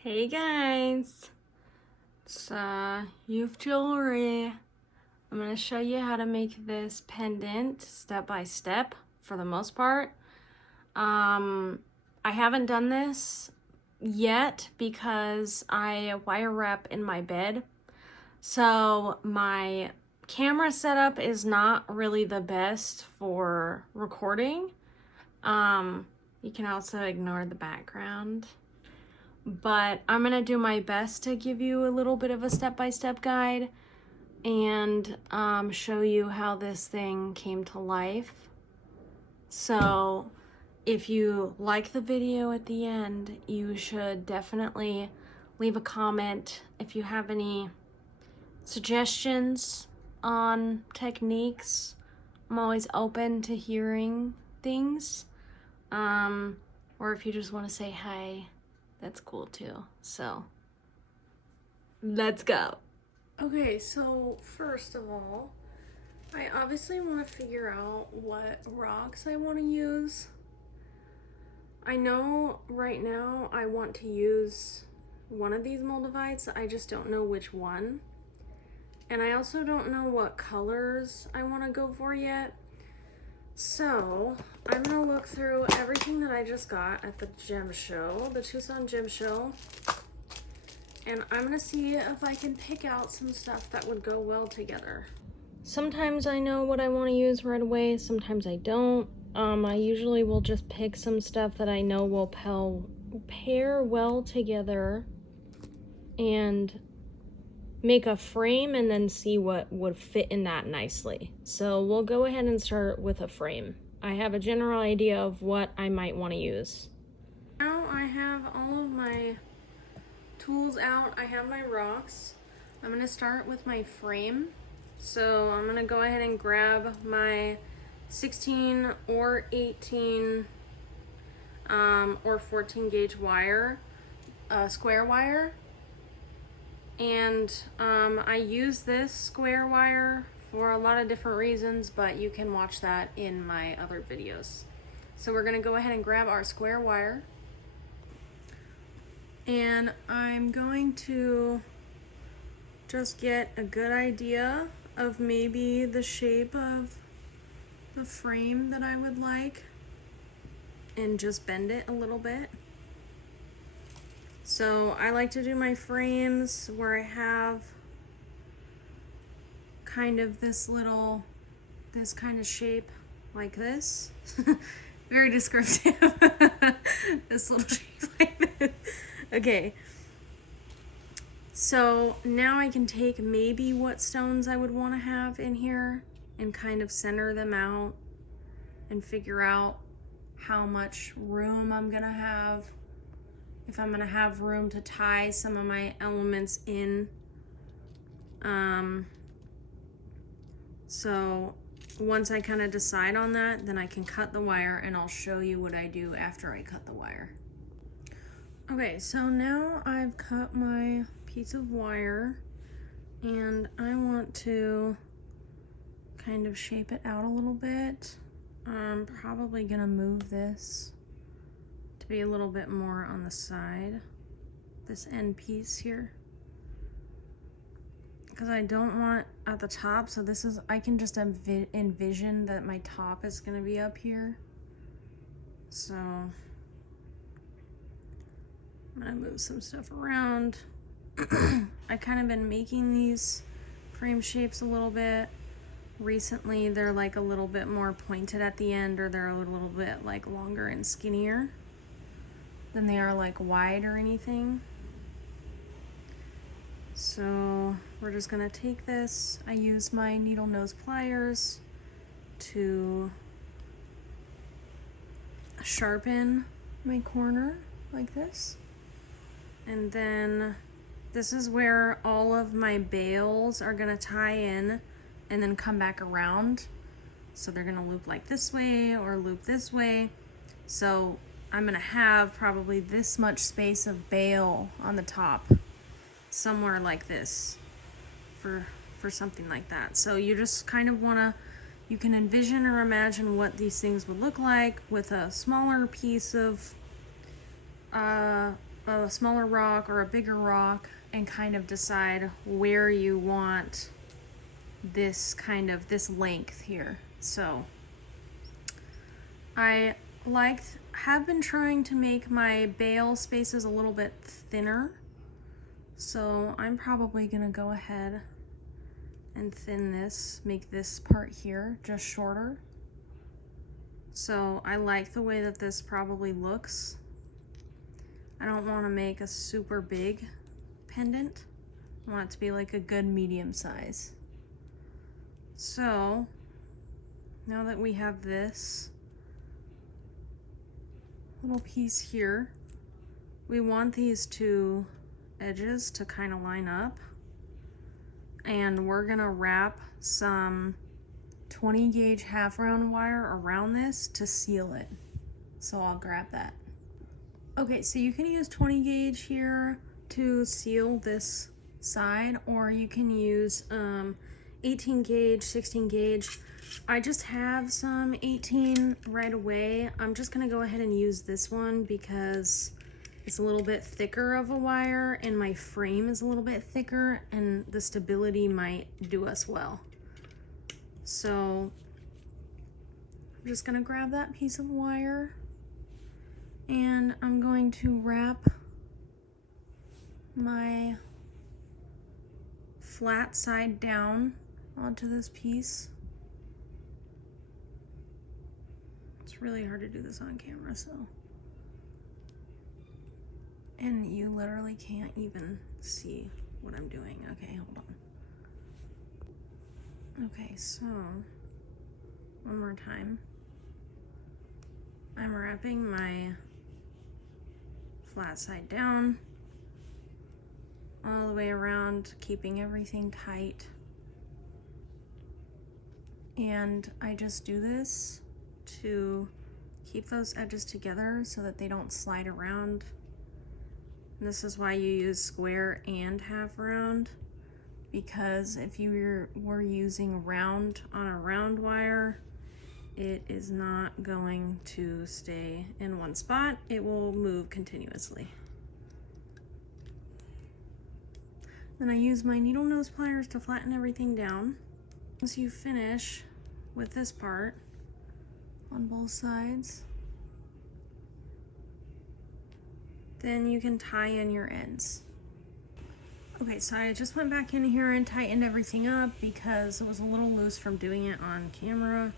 Hey guys, it's Youth Jewelry. I'm going to show you how to make this pendant step by step for the most part. I haven't done this yet because I wire wrap in my bed. So my camera setup is not really the best for recording. You can also ignore the background. But I'm gonna do my best to give you a little bit of a step-by-step guide and show you how this thing came to life. So if you like the video at the end, you should definitely leave a comment if you have any suggestions on techniques. I'm always open to hearing things. Or if you just want to say hi, that's cool too. So let's go. Okay, so first of all, I obviously want to figure out what rocks I want to use. I know right now I want to use one of these moldavites. I just don't know which one. And I also don't know what colors I want to go for yet. So I'm gonna look through everything that I just got at the gem show, the Tucson Gem Show, and I'm gonna see if I can pick out some stuff that would go well together. Sometimes I know what I want to use right away, sometimes I don't. I usually will just pick some stuff that I know will pair well together and make a frame and then see what would fit in that nicely. So we'll go ahead and start with a frame. I have a general idea of what I might want to use. Now I have all of my tools out. I have my rocks. I'm going to start with my frame. So I'm going to go ahead and grab my 16 or 18 or 14 gauge wire, square wire. And I use this square wire for a lot of different reasons, but you can watch that in my other videos. So we're gonna go ahead and grab our square wire. And I'm going to just get a good idea of maybe the shape of the frame that I would like and just bend it a little bit. So I like to do my frames where I have kind of this kind of shape like this. Very descriptive. This little shape like this. Okay. So now I can take maybe what stones I would want to have in here and kind of center them out and figure out how much room I'm gonna have. If I'm gonna have room to tie some of my elements in. So once I kind of decide on that, then I can cut the wire and I'll show you what I do after I cut the wire. Okay, so now I've cut my piece of wire and I want to kind of shape it out a little bit. I'm probably gonna move this to be a little bit more on the side, this end piece here, because I don't want at the top. So this is, I can just envision that my top is going to be up here. So I'm going to move some stuff around. I kind of been making these frame shapes a little bit recently. They're like a little bit more pointed at the end, or they're a little bit like longer and skinnier than they are like wide or anything. So we're just gonna take this. I use my needle nose pliers to sharpen my corner like this. And then this is where all of my bails are gonna tie in and then come back around. So they're gonna loop like this way or loop this way. So I'm gonna have probably this much space of bail on the top, somewhere like this, for something like that. So you just kind of wanna, you can envision or imagine what these things would look like with a smaller piece of a smaller rock or a bigger rock and kind of decide where you want this this length here. So I have been trying to make my bale spaces a little bit thinner. So I'm probably gonna go ahead and thin this, make this part here just shorter. So I like the way that this probably looks. I don't want to make a super big pendant. I want it to be like a good medium size. So now that we have this little piece here, we want these two edges to kind of line up, and we're gonna wrap some 20 gauge half round wire around this to seal it. So I'll grab that. Okay, so you can use 20 gauge here to seal this side, or you can use 18 gauge, 16 gauge. I just have some 18 right away. I'm just gonna go ahead and use this one because it's a little bit thicker of a wire and my frame is a little bit thicker and the stability might do us well. So I'm just gonna grab that piece of wire and I'm going to wrap my flat side down onto this piece. It's really hard to do this on camera, so. And you literally can't even see what I'm doing. Okay, hold on. Okay, so one more time. I'm wrapping my flat side down all the way around, keeping everything tight. And I just do this to keep those edges together so that they don't slide around. And this is why you use square and half round, because if you were using round on a round wire, it is not going to stay in one spot. It will move continuously. Then I use my needle nose pliers to flatten everything down. Once you finish with this part on both sides, then you can tie in your ends. Okay, so I just went back in here and tightened everything up because it was a little loose from doing it on camera.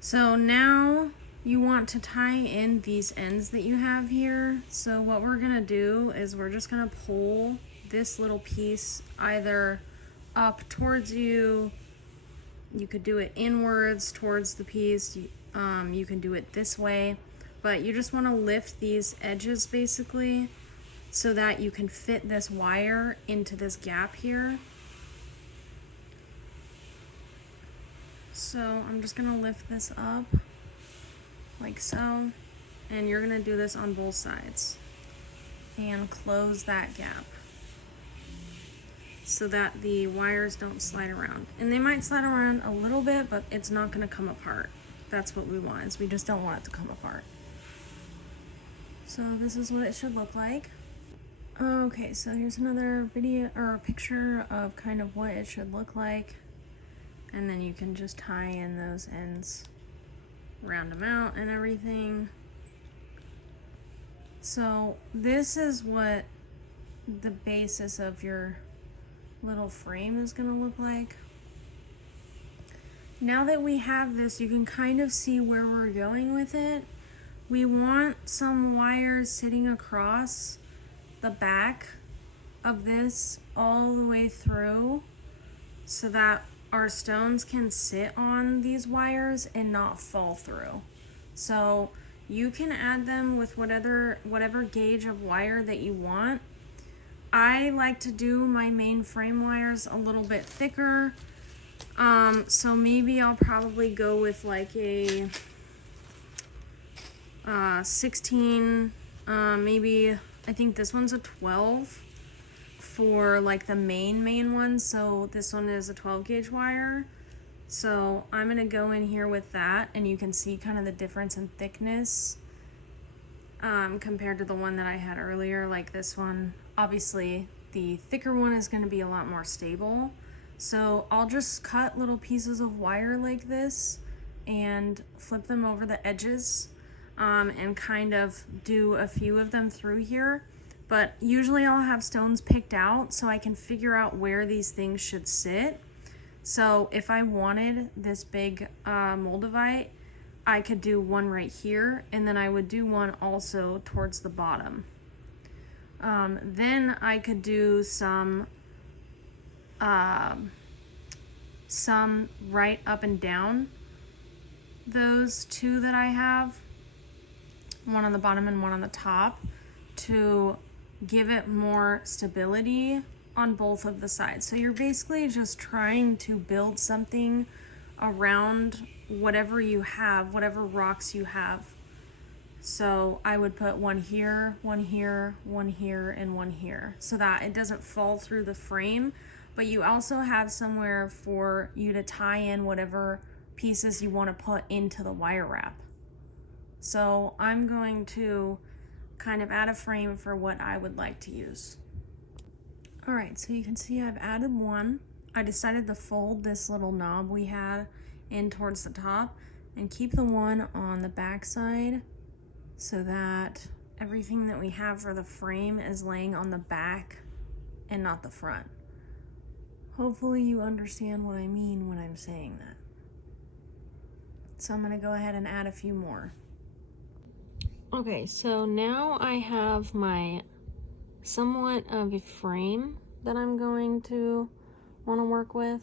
So now you want to tie in these ends that you have here. So what we're gonna do is we're just gonna pull this little piece either up towards you. You could do it inwards towards the piece. You can do it this way, but you just want to lift these edges basically so that you can fit this wire into this gap here. So I'm just gonna lift this up like so, and you're gonna do this on both sides and close that gap so that the wires don't slide around. And they might slide around a little bit, but it's not gonna come apart. That's what we want, is we just don't want it to come apart. So this is what it should look like. Okay, so here's another video or picture of kind of what it should look like. And then you can just tie in those ends, round them out and everything. So this is what the basis of your little frame is gonna look like. Now that we have this, you can kind of see where we're going with it. We want some wires sitting across the back of this all the way through so that our stones can sit on these wires and not fall through. So you can add them with whatever gauge of wire that you want. I like to do my main frame wires a little bit thicker. So maybe I'll probably go with like a 16, maybe I think this one's a 12 for like the main one. So this one is a 12 gauge wire. So I'm gonna go in here with that, and you can see kind of the difference in thickness. compared to the one that I had earlier. Like this one, obviously the thicker one is going to be a lot more stable. So I'll just cut little pieces of wire like this and flip them over the edges, and kind of do a few of them through here. But usually I'll have stones picked out so I can figure out where these things should sit. So if I wanted this big moldavite, I could do one right here, and then I would do one also towards the bottom. Then I could do some right up and down those two that I have, one on the bottom and one on the top, to give it more stability on both of the sides. So you're basically just trying to build something around whatever you have, whatever rocks you have. So I would put one here, one here, one here, and one here, so that it doesn't fall through the frame, but you also have somewhere for you to tie in whatever pieces you want to put into the wire wrap. So I'm going to kind of add a frame for what I would like to use. All right, so you can see I've added one. I decided to fold this little knob we had in towards the top and keep the one on the back side so that everything that we have for the frame is laying on the back and not the front. Hopefully you understand what I mean when I'm saying that. So I'm gonna go ahead and add a few more. Okay, so now I have my somewhat of a frame that I'm going to want to work with.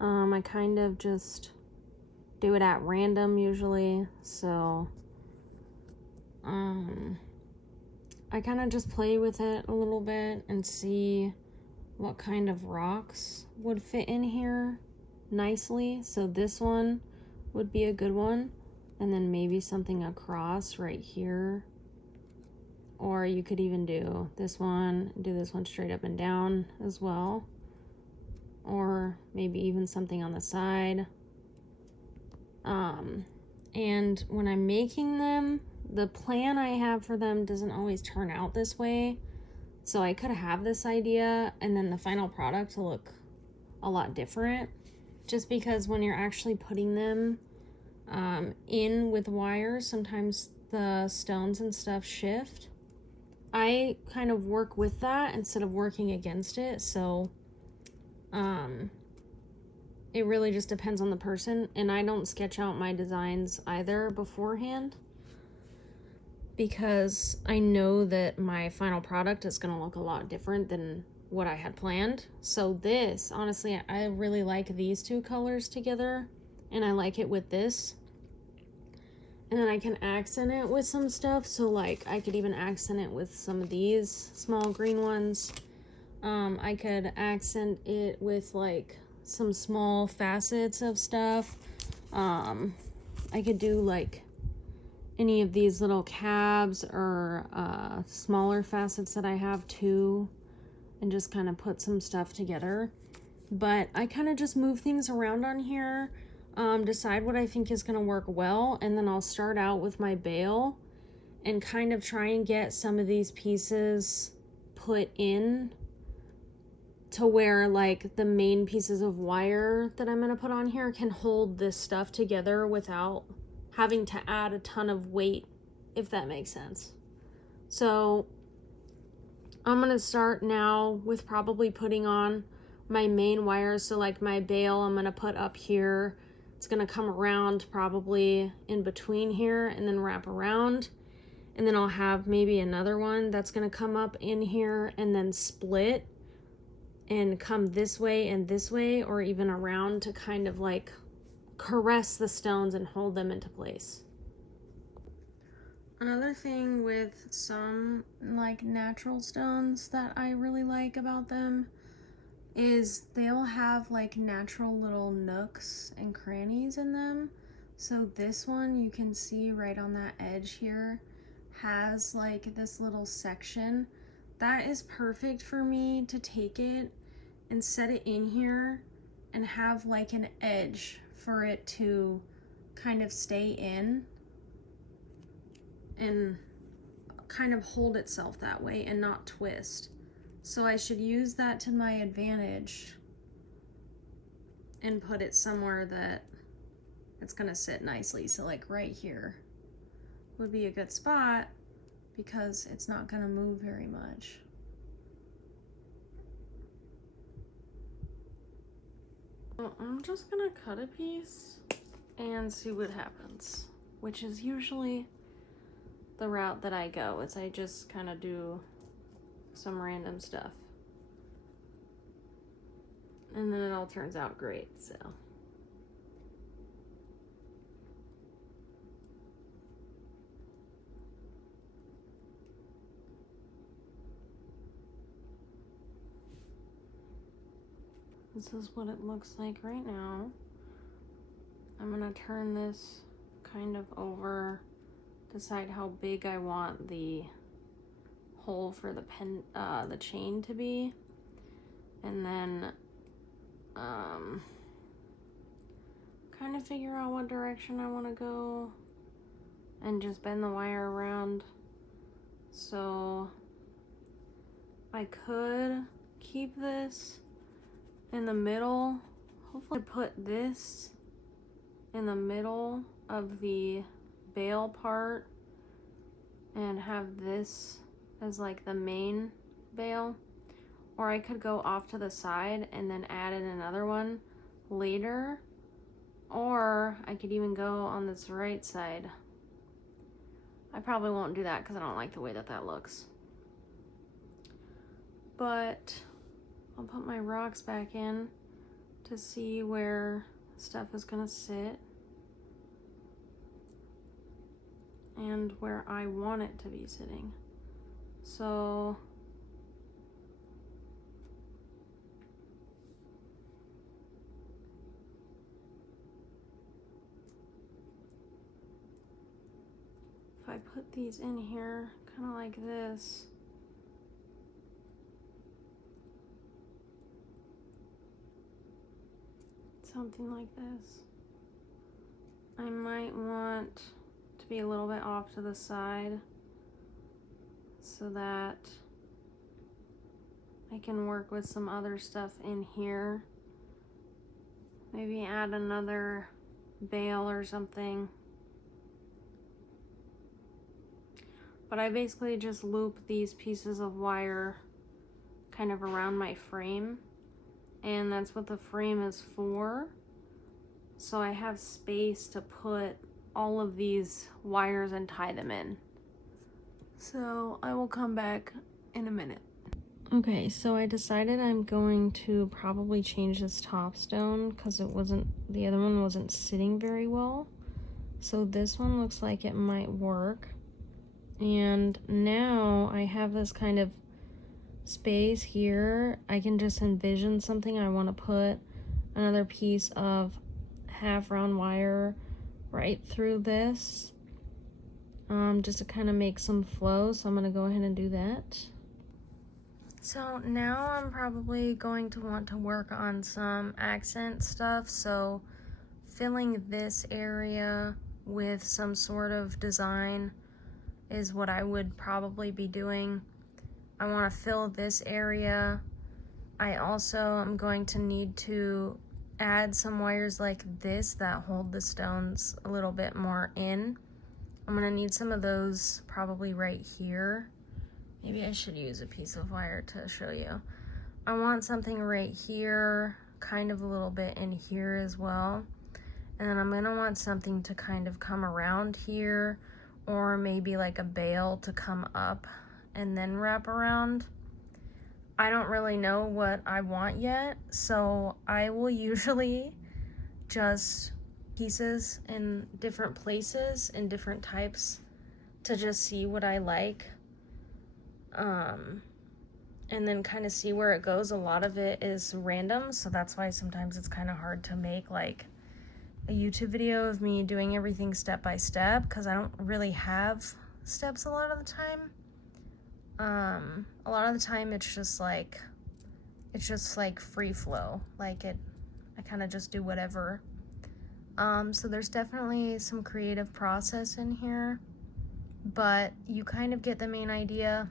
I kind of just do it at random usually, so I kind of just play with it a little bit and see what kind of rocks would fit in here nicely. So this one would be a good one, and then maybe something across right here. Or you could even do this one straight up and down as well. Or maybe even something on the side. And when I'm making them, the plan I have for them doesn't always turn out this way. So I could have this idea and then the final product to look a lot different. Just because when you're actually putting them in with wires, sometimes the stones and stuff shift. I kind of work with that instead of working against it, so it really just depends on the person, and I don't sketch out my designs either beforehand because I know that my final product is going to look a lot different than what I had planned. So this, honestly, I really like these two colors together, and I like it with this. And then I can accent it with some stuff. So like I could even accent it with some of these small green ones. I could accent it with like some small facets of stuff. I could do like any of these little cabs or smaller facets that I have too, and just kind of put some stuff together. But I kind of just move things around on here. Decide what I think is going to work well, and then I'll start out with my bail and kind of try and get some of these pieces put in to where like the main pieces of wire that I'm going to put on here can hold this stuff together without having to add a ton of weight, if that makes sense. So I'm going to start now with probably putting on my main wires. So like my bail I'm going to put up here. It's going to come around probably in between here and then wrap around. And then I'll have maybe another one that's going to come up in here and then split and come this way and this way, or even around to kind of like caress the stones and hold them into place. Another thing with some like natural stones that I really like about them is they'll have like natural little nooks and crannies in them. So this one you can see right on that edge here has like this little section. That is perfect for me to take it and set it in here and have like an edge for it to kind of stay in and kind of hold itself that way and not twist. So I should use that to my advantage and put it somewhere that it's gonna sit nicely. So like right here would be a good spot because it's not gonna move very much. Well, I'm just gonna cut a piece and see what happens, which is usually the route that I go, is I just kind of do some random stuff. And then it all turns out great, so. This is what it looks like right now. I'm gonna turn this kind of over, decide how big I want the hole for the chain to be, and then kind of figure out what direction I want to go and just bend the wire around. So I could keep this in the middle. Hopefully put this in the middle of the bail part and have this as like the main bail, or I could go off to the side and then add in another one later, or I could even go on this right side. I probably won't do that because I don't like the way that that looks, but I'll put my rocks back in to see where stuff is gonna sit and where I want it to be sitting. So if I put these in here kind of like this, something like this, I might want to be a little bit off to the side so that I can work with some other stuff in here. Maybe add another bail or something. But I basically just loop these pieces of wire kind of around my frame, and that's what the frame is for. So I have space to put all of these wires and tie them in. So I will come back in a minute. Okay, so I decided I'm going to probably change this top stone because the other one wasn't sitting very well. So this one looks like it might work. And now I have this kind of space here. I can just envision something. I want to put another piece of half round wire right through this, just to kind of make some flow. So I'm going to go ahead and do that. So now I'm probably going to want to work on some accent stuff. So filling this area with some sort of design is what I would probably be doing. I want to fill this area. I also am going to need to add some wires like this that hold the stones a little bit more in. I'm gonna need some of those probably right here. Maybe I should use a piece of wire to show you. I want something right here, kind of a little bit in here as well. And then I'm gonna want something to kind of come around here, or maybe like a bail to come up and then wrap around. I don't really know what I want yet, so I will usually just pieces in different places and different types to just see what I like, and then kind of see where it goes. A lot of it is random, so that's why sometimes it's kind of hard to make like a YouTube video of me doing everything step by step, because I don't really have steps a lot of the time. A lot of the time it's just like free flow, I kind of just do whatever. So there's definitely some creative process in here, but you kind of get the main idea.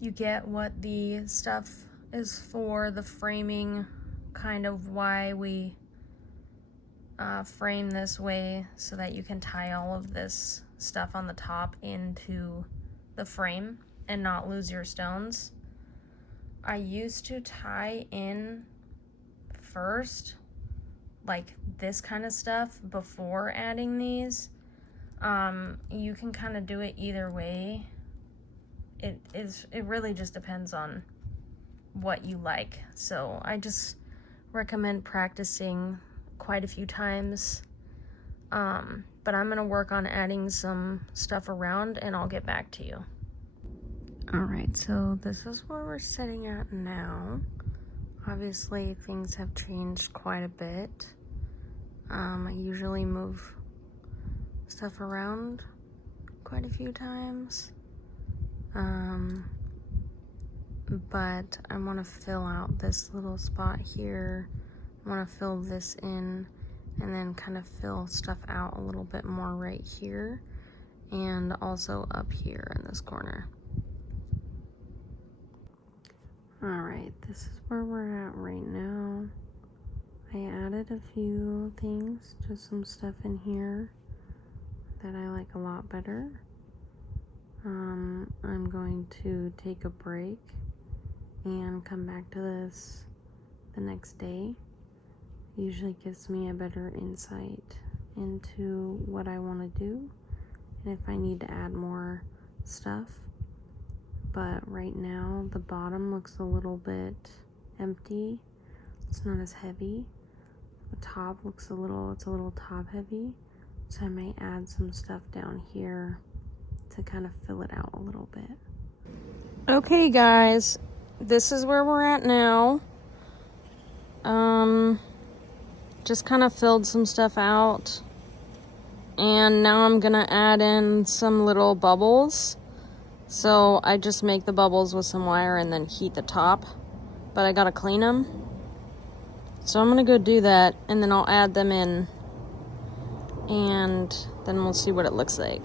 You get what the stuff is for, the framing, kind of why we frame this way so that you can tie all of this stuff on the top into the frame and not lose your stones. I used to tie in first, like this kind of stuff, before adding these. You can kind of do it either way. It really just depends on what you like. So I just recommend practicing quite a few times. But I'm gonna work on adding some stuff around and I'll get back to you. All right, so this is where we're sitting at now. Obviously things have changed quite a bit. I usually move stuff around quite a few times. But I want to fill out this little spot here. I want to fill this in and then kind of fill stuff out a little bit more right here and also up here in this corner. Alright, this is where we're at right now. I added a few things, just some stuff in here that I like a lot better. I'm going to take a break and come back to this the next day. Usually gives me a better insight into what I want to do and if I need to add more stuff. But right now the bottom looks a little bit empty. It's not as heavy. The top looks it's a little top heavy. So I might add some stuff down here to kind of fill it out a little bit. Okay guys, this is where we're at now. Just kind of filled some stuff out. And now I'm gonna add in some little bubbles. So I just make the bubbles with some wire and then heat the top. But I gotta clean them. So I'm gonna go do that and then I'll add them in. And then we'll see what it looks like.